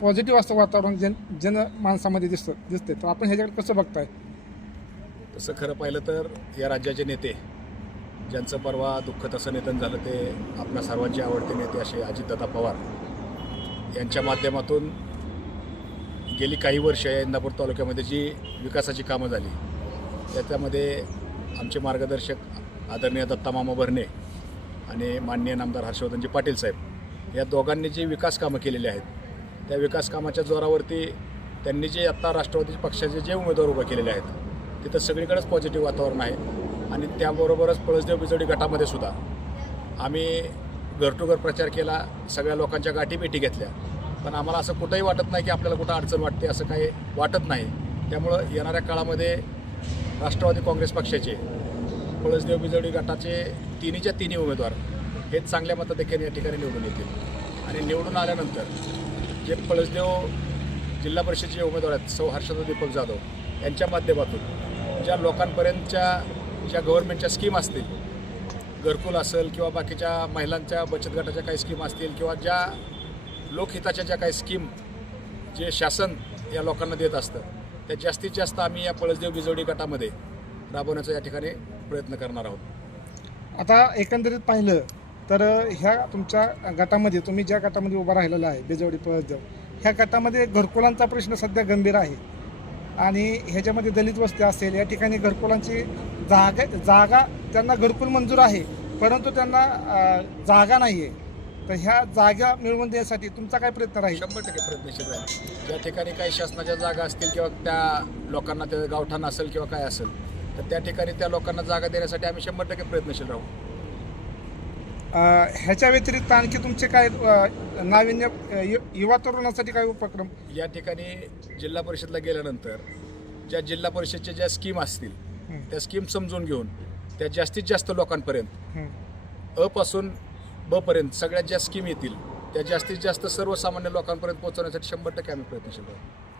Positive असतं वातावरण जन जन माणसामध्ये दिसतं दिसते तर आपण ह्याच्याकडे कसं बघताय? तसं खरं पाहिलं तर या राज्याचे नेते ज्यांचं परवा दुःखद असं निधन झालं ते आपल्या सर्वांचे आवडते नेते असे अजितदादा पवार यांच्या माध्यमातून गेली काही वर्ष या इंदापूर तालुक्यामध्ये जी विकासाची कामं झाली त्याच्यामध्ये आमचे मार्गदर्शक आदरणीय दत्तामामा भरणे आणि माननीय नामदार हर्षवर्धनजी पाटील साहेब या दोघांनी जी विकास कामं केलेली आहेत त्या विकास कामाच्या जोरावरती त्यांनी जे आत्ता राष्ट्रवादी पक्षाचे जे उमेदवार उभे केलेले आहेत तिथं सगळीकडेच पॉझिटिव्ह वातावरण आहे आणि त्याबरोबरच पळसदेव बिजोडी गटामध्ये सुद्धा आम्ही घर टू घर प्रचार केला सगळ्या लोकांच्या गाठी भेटी घेतल्या. पण आम्हाला असं कुठंही वाटत नाही की आपल्याला कुठं अडचण वाटते असं काही वाटत नाही. त्यामुळं येणाऱ्या काळामध्ये राष्ट्रवादी काँग्रेस पक्षाचे पळसदेव बिजवडी गटाचे तिन्हीच्या तिन्ही उमेदवार हेच चांगल्या मताधिक्याने या ठिकाणी निवडून येतील. आणि निवडून आल्यानंतर जे पळसदेव जिल्हा परिषदेचे उमेदवार आहेत सौ हर्षदा दीपक जाधव यांच्या माध्यमातून ज्या लोकांपर्यंतच्या ज्या गव्हर्नमेंटच्या स्कीम असतील घरकुल असेल किंवा बाकीच्या महिलांच्या बचत गटाच्या काही स्कीम असतील किंवा ज्या लोकहिताच्या ज्या काही स्कीम जे शासन या लोकांना देत असतं त्या जास्तीत जास्त आम्ही या पळसदेव बिजोडी गटामध्ये राबवण्याचा या ठिकाणी प्रयत्न करणार आहोत. आता एकंदरीत पाहिलं तर ह्या तुमच्या गटामध्ये तुम्ही ज्या गटामध्ये उभा राहिलेला आहे बिजवडी पळसदेव ह्या गटामध्ये घरकुलांचा प्रश्न सध्या गंभीर आहे. आणि ह्याच्यामध्ये दलित वस्ती असेल या ठिकाणी घरकुलांची जागा जागा त्यांना घरकुल मंजूर आहे परंतु त्यांना जागा नाही आहे तर ह्या जागा मिळवून देण्यासाठी तुमचा काय प्रयत्न राहील? शंभर टक्के प्रयत्नशील राहील. ज्या ठिकाणी काही शासनाच्या जागा असतील किंवा त्या लोकांना त्या गावठाण असेल किंवा काय असेल तर त्या ठिकाणी त्या लोकांना जागा देण्यासाठी आम्ही शंभर टक्के प्रयत्नशील राहू. अं, ह्याच्या व्यतिरिक्त आणखी तुमचे काय अं, नाविन्य अं, यु- युवा तरुणासाठी काय उपक्रम? या ठिकाणी जिल्हा परिषदला गेल्यानंतर ज्या जिल्हा परिषदच्या ज्या स्कीम असतील हं, त्या स्कीम समजून घेऊन त्या जास्तीत जास्त लोकांपर्यंत हं. अ पासून ब पर्यंत सगळ्यात ज्या स्कीम येतील त्या जास्तीत जास्त सर्वसामान्य लोकांपर्यंत पोहोचवण्यासाठी शंभर टक्के आम्ही प्रयत्नशील आहोत